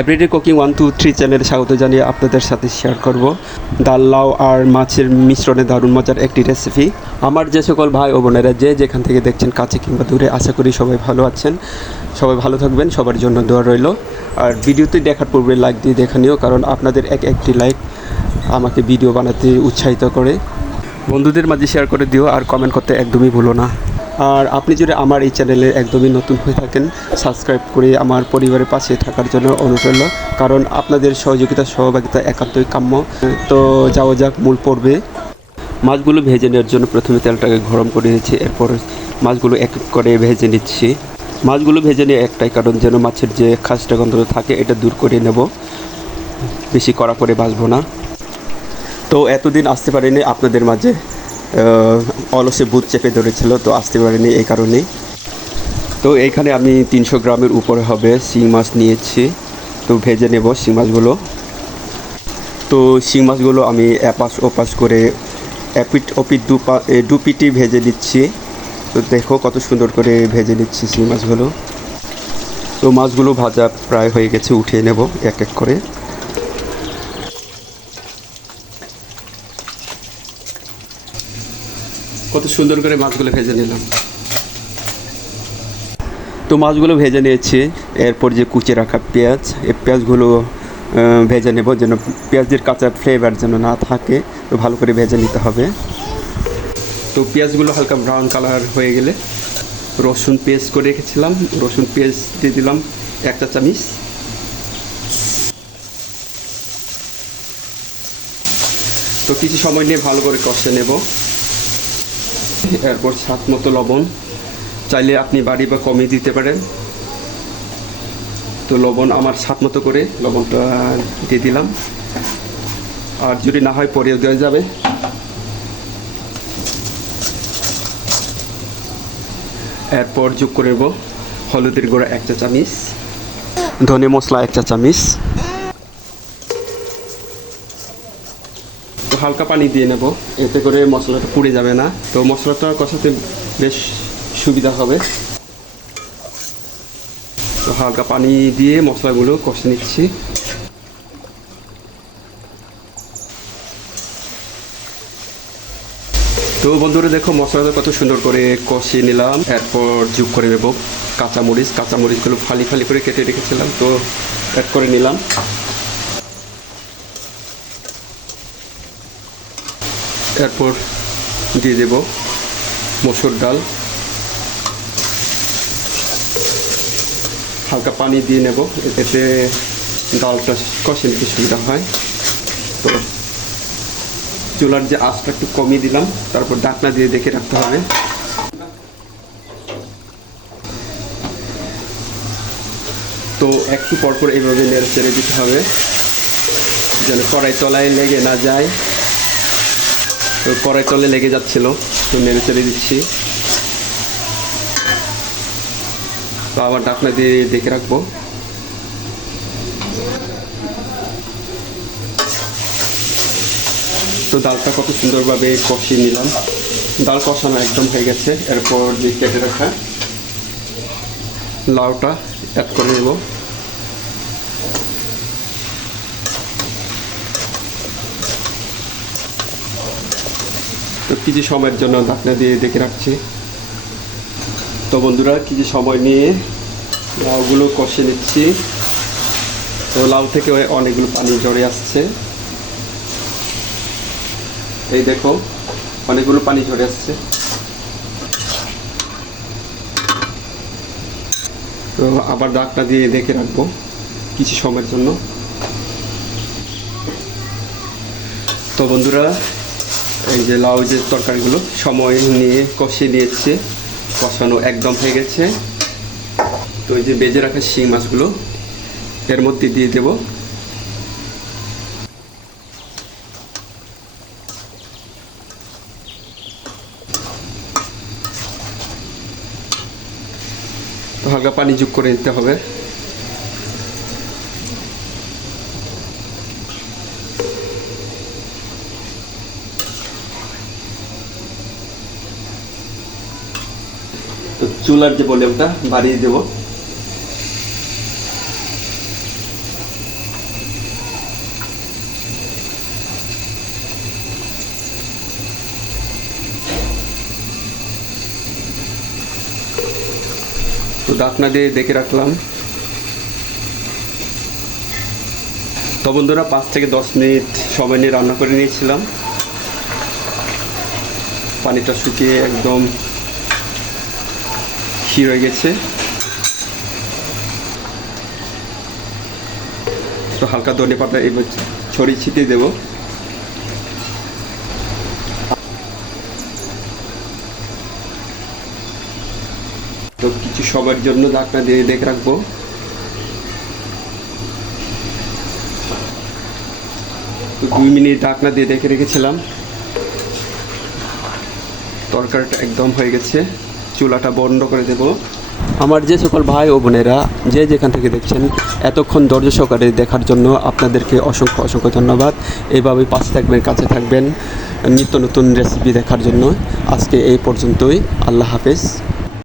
Everyday cooking one two three চ্যানেলে স্বাগত জানিয়ে আপনাদের সাথে শেয়ার করব। ডাল, লাউ আর মাছের মিশ্রণে দারুণ মজার একটি রেসিপি আমার যে সকল ভাই ও বোনেরা যে যেখান থেকে দেখছেন কাছে কিংবা দূরে, আশা করি সবাই ভালো আছেন। সবাই ভালো থাকবেন, সবার জন্য দোয়া রইল। আর ভিডিওতে দেখার পূর্বে লাইক দিয়ে দেখা নিও, কারণ আপনাদের এক একটি লাইক আমাকে ভিডিও বানাতে উৎসাহিত করে। বন্ধুদের মাঝে শেয়ার করে দিও, আর কমেন্ট করতে একদমই ভুলো না। আর আপনি যদি আমার এই চ্যানেলে একদমই নতুন হয়ে থাকেন সাবস্ক্রাইব করে আমার পরিবারের পাশে থাকার জন্য রইল। কারণ আপনাদের সহযোগিতা, সহভাগিতা একান্তই কাম্য। তো যাওয়া যাক মূল পর্বে। মাছগুলো ভেজে নেওয়ার জন্য প্রথমে তেলটাকে গরম করে নিয়েছি, এরপর মাছগুলো এক এক করে ভেজে নিচ্ছি। মাছগুলো ভেজে নিয়ে একটাই কারণ যেন মাছের যে খাসটা গন্ধ থাকে, এটা দূর করে নেব। বেশি কড়া করে ভাজবো না। তো এতদিন আসতে পারিনি আপনাদের মাঝে। অলসে বুথ চেপে ধরেছিল, তো আসতে পারিনি এই কারণেই। তো এইখানে আমি তিনশো গ্রামের উপরে হবে শিং মাছ নিয়েছি, তো ভেজে নেব শিং মাছগুলো। তো শিং মাছগুলো আমি এপাশ ওপাশ করে এপিট ওপিট দুপা দুপিটি ভেজে দিচ্ছি তো দেখো কত সুন্দর করে ভেজে নিচ্ছি শিং মাছগুলো। তো মাছগুলো ভাজা প্রায় হয়ে গেছে, উঠিয়ে নেব এক এক করে। কত সুন্দর করে মাছগুলো ভেজে নিলাম। তো মাছগুলো ভেজে নিয়েছি, এরপর যে কুচে রাখা পেঁয়াজ, এই পেঁয়াজগুলো ভেজে নেব যেন পেঁয়াজের কাঁচা ফ্লেভার যেন না থাকে, তো ভালো করে ভেজে নিতে হবে। তো পেঁয়াজগুলো হালকা ব্রাউন কালার হয়ে গেলে রসুন পেস্ট করে রেখেছিলাম, রসুন পেস্ট দিয়ে দিলাম একটা চামিচ। তো কিছু সময় নিয়ে ভালো করে কষে নেব। এরপর স্বাদ মতো লবণ। চাইলে আপনি বাড়ি বা কমিয়ে দিতে পারেন। তো লবণ আমার স্বাদ মতো করে লবণটা দিয়ে দিলাম। আর যদি না হয় পরেও দেওয়া যাবে। এরপর যোগ করে নেব হলুদের গুঁড়া এক চা চামিচ ধনে মশলা এক চা চামিচ তো হালকা পানি দিয়ে নেব। এতে করে মশলাটা পুড়ে যাবে না। তো মশলাটা কষাতে বেশ সুবিধা হবে। তো হালকা পানি দিয়ে মশলাগুলো কষে নিচ্ছি। তো বন্ধুরা, দেখো মশলাটা কত সুন্দর করে কষিয়ে নিলাম। এরপর যোগ করে নেব কাঁচামরিচ। কাঁচামরিচগুলো ফালি ফালি করে কেটে রেখেছিলাম, তো অ্যাড করে নিলাম। এরপর দিয়ে দেব মসুর ডাল। হালকা পানি দিয়ে নেব, এতে ডালটা কষে নিতে সুবিধা হয়। তো চুলার যে আঁচটা একটু কমিয়ে দিলাম, তারপর ডাকনা দিয়ে দেখে রাখতে হবে। তো একটু পরপর এইভাবে নেড়ে চেড়ে দিতে হবে, যেন কড়াই তলায় লেগে না যায়। কড়াই তলে লেগে যাচ্ছিল, তো নেড়ে চেড়ে দিচ্ছি। তো আবার ডাকনা দিয়ে দেখে রাখব। তো ডালটা কত সুন্দরভাবে কষিয়ে নিলাম। ডাল কষানো একদম হয়ে গেছে, এরপর যে কেটে রাখা লাউটা অ্যাড করে নেব। তো কিছু সময়ের জন্য ঢাকনা দিয়ে দেখে রাখছি? তো বন্ধুরা কিছু সময় নিয়ে লাউগুলো কষে নিচ্ছি। তো লাউ থেকে অনেকগুলো পানি ঝরে আসছে। এই দেখো, অনেকগুলো পানি ঝরে আসছে। তো আবার ডাকটা দিয়ে দেখে রাখব কিছু সময়ের জন্য। তো বন্ধুরা এই যে লাউ যে তরকারিগুলো, সময় নিয়ে কষিয়ে নিয়েছে। কষানো একদম হয়ে গেছে। তো এই যে বেজে রাখা শিং মাছগুলো, এর মধ্যে দিয়ে দেবো। হালকা পানি যোগ করে নিতে হবে। তো চুলার যে ভলিউমটা বাড়িয়ে দেব। তো ঢাকনা দিয়ে দেখে রাখলাম। তো বন্ধুরা, পাঁচ থেকে দশ মিনিট সময় নিয়ে রান্না করে নিয়েছিলাম। পানিটা শুকিয়ে একদম ক্ষীর হয়ে গেছে? তো হালকা ধনে পাতা এবার ছড়িয়ে ছিটিয়ে দেবো। তো কিছু সবার জন্য ঢাকনা দিয়ে দেখে রাখব। দুই মিনিট ঢাকনা দিয়ে দেখে রেখেছিলাম। তরকারিটা একদম হয়ে গেছে। চুলাটা বন্ধ করে দেব। আমার যে সকল ভাই ও বোনেরা যে যেখান থেকে দেখছেন, এতক্ষণ ধৈর্য সহকারে দেখার জন্য আপনাদেরকে অসংখ্য অসংখ্য ধন্যবাদ। এইভাবে পাশে থাকবেন, কাছে থাকবেন, নিত্য নতুন রেসিপি দেখার জন্য। আজকে এই পর্যন্তই। আল্লাহ হাফেজ।